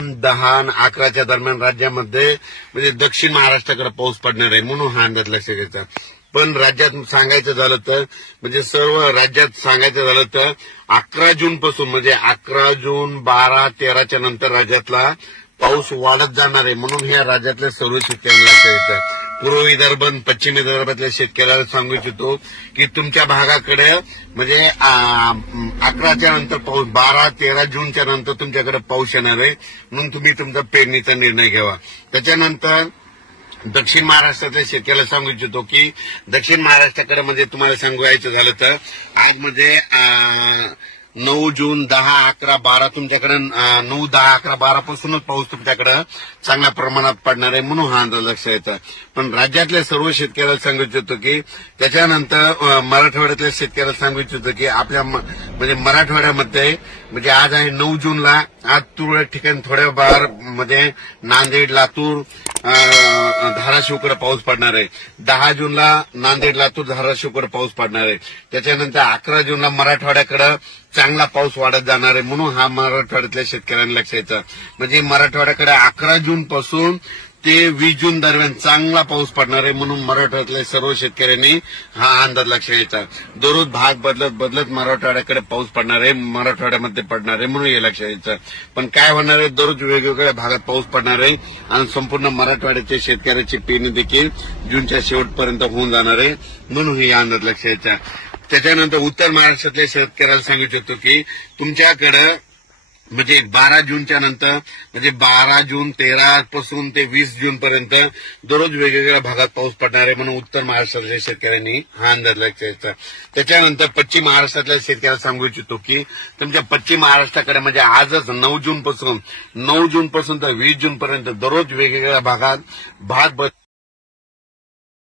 10 आणि 11च्या दरम्यान राज्यामध्ये म्हणजे दक्षिण महाराष्ट्राकडे पाऊस पडणार आहे म्हणून हा अंदाज लक्षात घ्यायचा. पण राज्यात सांगायचं झालं तर म्हणजे सर्व राज्यात सांगायचं झालं तर 11 जून पासून म्हणजे 11 जून 12 13च्या नंतर राज्यातला पाऊस वाढत जाणार आहे म्हणून ह्या राज्यातल्या सर्व शेतकऱ्यांना लक्षात घ्यायचं. पूर्व विदर्भ पश्चिम विदर्भातल्या शेतकऱ्याला सांगू इच्छितो की तुमच्या भागाकडे म्हणजे 11च्या नंतर पाऊस 12-13 जूनच्या नंतर तुमच्याकडे पाऊस येणार आहे म्हणून तुम्ही तुमचा पेरणीचा निर्णय घ्यावा. त्याच्यानंतर दक्षिण महाराष्ट्रातल्या शेतकऱ्याला सांगू इच्छितो की दक्षिण महाराष्ट्राकडे म्हणजे तुम्हाला सांगायचं झालं तर आज म्हणजे 9 जून 10, 11, 12 तुमच्याकडे 9, 10, 11, 12 पासूनच पाऊस तुमच्याकडे चांगल्या प्रमाणात पडणार आहे म्हणून हा अंदाज लक्षात येतो. पण राज्यातल्या सर्व शेतकऱ्याला सांगू इच्छितो की त्याच्यानंतर मराठवाड्यातल्या शेतकऱ्याला सांगू इच्छितो की आपल्या म्हणजे मराठवाड्यामध्ये म्हणजे आज आहे 9 जूनला आज तुरळक ठिकाणी थोड्या बार मध्ये नांदेड, लातूर, धाराशिवकडे पाऊस पडणार आहे. 10 जूनला नांदेड, लातूर, धाराशिवकडे पाऊस पडणार आहे. त्याच्यानंतर 11 जूनला मराठवाड्याकडे चांगला पाऊस वाढत जाणार आहे म्हणून हा मराठवाड्यातल्या शेतकऱ्यांना लक्षात येतं. म्हणजे मराठवाड्याकडे 11 जून पासून ते 20 जून दरम्यान चांगला पाऊस पडणार आहे म्हणून मराठवाड्यातल्या सर्व शेतकऱ्यांनी हा अंदाज लक्षात घ्यायचा. दररोज भाग बदलत मराठवाड्याकडे पाऊस पडणार आहे, मराठवाड्यामध्ये पडणार आहे म्हणून हे लक्षात घ्यायचं. पण काय होणार आहे दररोज वेगवेगळ्या भागात पाऊस पडणार आहे आणि संपूर्ण मराठवाड्याच्या शेतकऱ्याची पेरणी देखील जूनच्या शेवटपर्यंत होऊन जाणार आहे म्हणून हे अंदाज लक्षात घ्यायचा. त्याच्यानंतर उत्तर महाराष्ट्रातल्या शेतकऱ्याला सांगू इच्छितो की तुमच्याकडे म्हणजे 12 जूनच्या नंतर म्हणजे 12 जून 13 पासून ते 20 जून पर्यंत दररोज वेगवेगळ्या भागात पाऊस पडणार आहे म्हणून उत्तर महाराष्ट्रातल्या शेतकऱ्यांनी हा अंदाज लक्षात घ्यायचा. त्याच्यानंतर पश्चिम महाराष्ट्रातल्या शेतकऱ्याला सांगू इच्छितो की तुमच्या पश्चिम महाराष्ट्राकडे म्हणजे आजच 9 जून पासून तर 20 जून पर्यंत दररोज वेगवेगळ्या भागात भाग